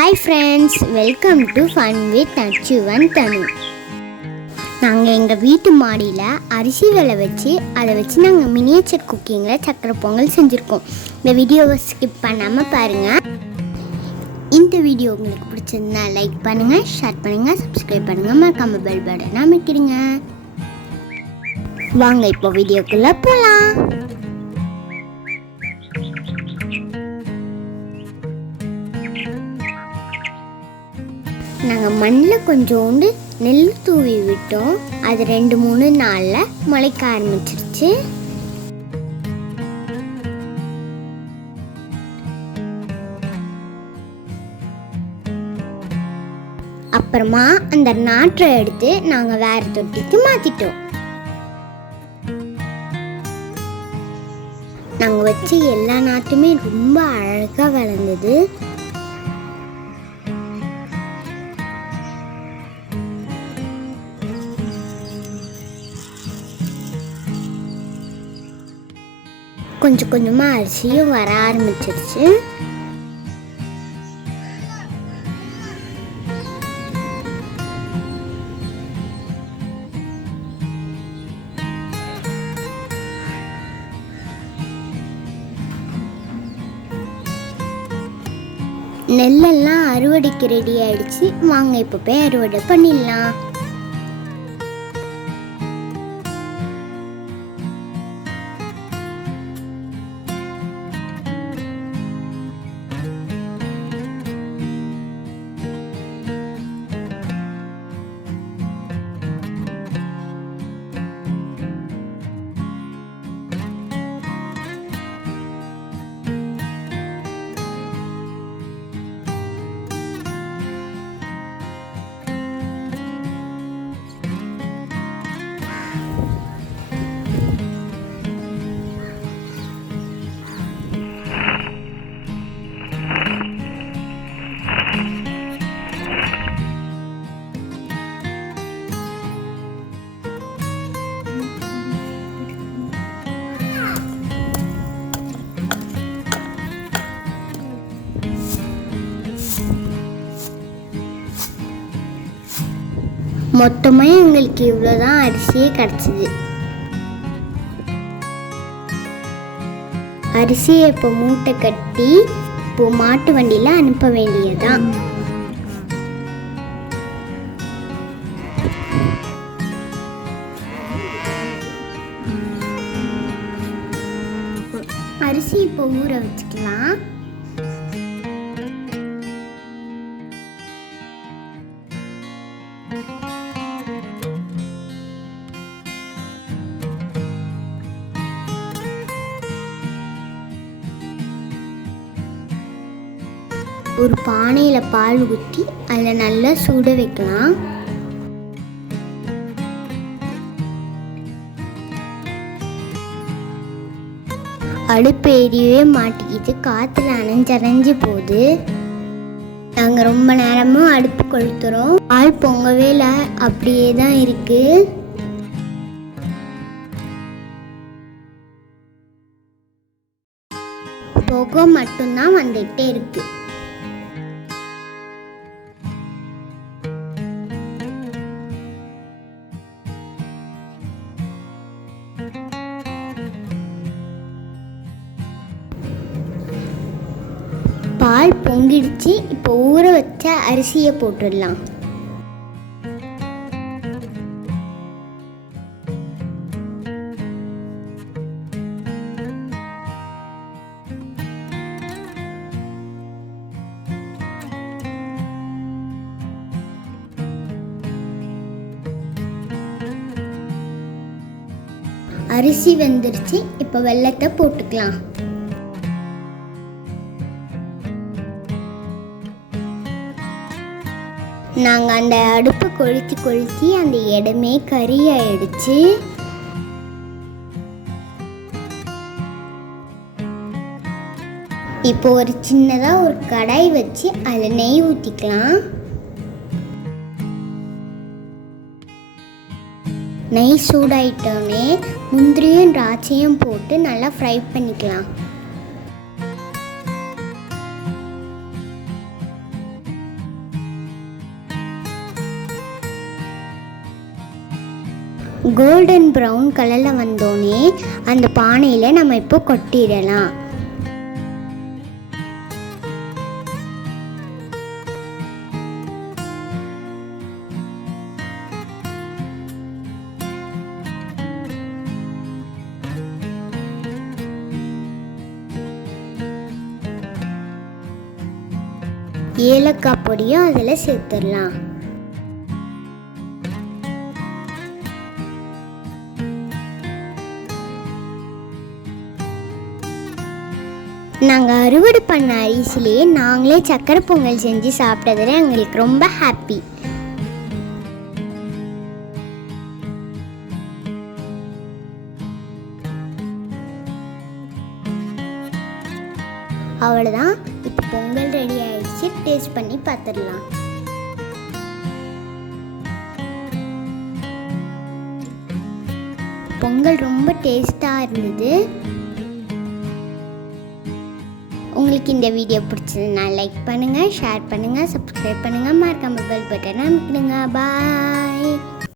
Hi friends, welcome to fun with நச்சுவன் தனு. நாங்கள் எங்கள் வீட்டு மாடியில் அரிசி விலை வச்சு அதை வச்சு நாங்கள் மினியேச்சர் குக்கிங்கில் சக்கரை பொங்கல் செஞ்சுருக்கோம். இந்த வீடியோவை ஸ்கிப் பண்ணாமல் பாருங்கள். இந்த வீடியோ உங்களுக்கு பிடிச்சிருந்தா லைக் பண்ணுங்கள், ஷேர் பண்ணுங்கள், சப்ஸ்கிரைப் பண்ணுங்கள், மறக்காம பெல் பட்டனை அமைக்கிறீங்க. வாங்க இப்போ வீடியோக்குள்ளே போகலாம். நாங்கள் மண்ணில் கொஞ்சோண்டு நெல் தூவி விட்டோம். அது 2-3 நாளில் முளைக்க ஆரம்பிச்சிருச்சு. அப்புறமா அந்த நாற்றை எடுத்து நாங்கள் வேறு தொட்டிக்கு மாற்றிட்டோம். நாங்கள் வச்சு எல்லா நாட்டுமே ரொம்ப அழகாக வளர்ந்தது. கொஞ்சம் கொஞ்சமாக அரிசியும் வர ஆரம்பிச்சிருச்சு. நெல்லெல்லாம் அறுவடைக்கு ரெடி ஆயிடுச்சு. வாங்க இப்போ போய் அறுவடை பண்ணிடலாம். மொத்தமாக எங்களுக்கு இவ்வளோதான் அரிசியே கிடச்சிது. அரிசியை இப்போ மூட்டை கட்டி இப்போ மாட்டு வண்டியில் அனுப்ப வேண்டியதுதான். அரிசி இப்போ ஊற வச்சுக்கலாம். ஒரு பானையில் பால் ஊற்றி அதில் நல்லா சுட வைக்கலாம். அடுப்பு எரியவே மாட்டிக்கிட்டு காற்றுல அணைஞ்சு போகுது. நாங்கள் ரொம்ப நேரமாக அடுப்பு கொளுத்துறோம். பால் பொங்கவே இல்லை, அப்படியே தான் இருக்கு. புகை மட்டும்தான் வந்துகிட்டே இருக்கு. பால் பொங்கிடுச்சு. இப்போ ஊற வச்ச அரிசியை போட்டுடலாம். அரிசி வெந்துருச்சு. இப்போ வெல்லத்தை போட்டுக்கலாம். நாங்கள் அந்த அடுப்பை கொளுத்தி அந்த இடமே கறி ஆயிடுச்சு. இப்போ ஒரு சின்னதாக ஒரு கடாய் வச்சு அதில் நெய் ஊற்றிக்கலாம். நெய் சூடாயிட்டோடனே முந்திரியும் திராட்சையும் போட்டு நல்லா ஃப்ரை பண்ணிக்கலாம். கோல்டன் ப்ரௌன் கலரில் வந்தோடனே அந்த பானையில் நம்ம இப்போ கொட்டிடலாம். ஏலக்காய் பொடியும் அதில் சேர்த்துடலாம். நாங்கள் அறுவடை பண்ண அரிசிலேயே நாங்களே சக்கரை பொங்கல் செஞ்சு சாப்பிட்டதில் எங்களுக்கு ரொம்ப ஹாப்பி. அவ்வளோதான், இப்போ பொங்கல் ரெடி ஆயிடுச்சு. டேஸ்ட் பண்ணி பார்த்துடலாம். பொங்கல் ரொம்ப டேஸ்ட்டாக இருந்தது. உங்களுக்கு இந்த வீடியோ பிடிச்சதுன்னா லைக் பண்ணுங்கள், ஷேர் பண்ணுங்கள், சப்ஸ்கிரைப் பண்ணுங்கள், மறக்காம பெல் பட்டனை அமுக்கிடுங்க. பாய்.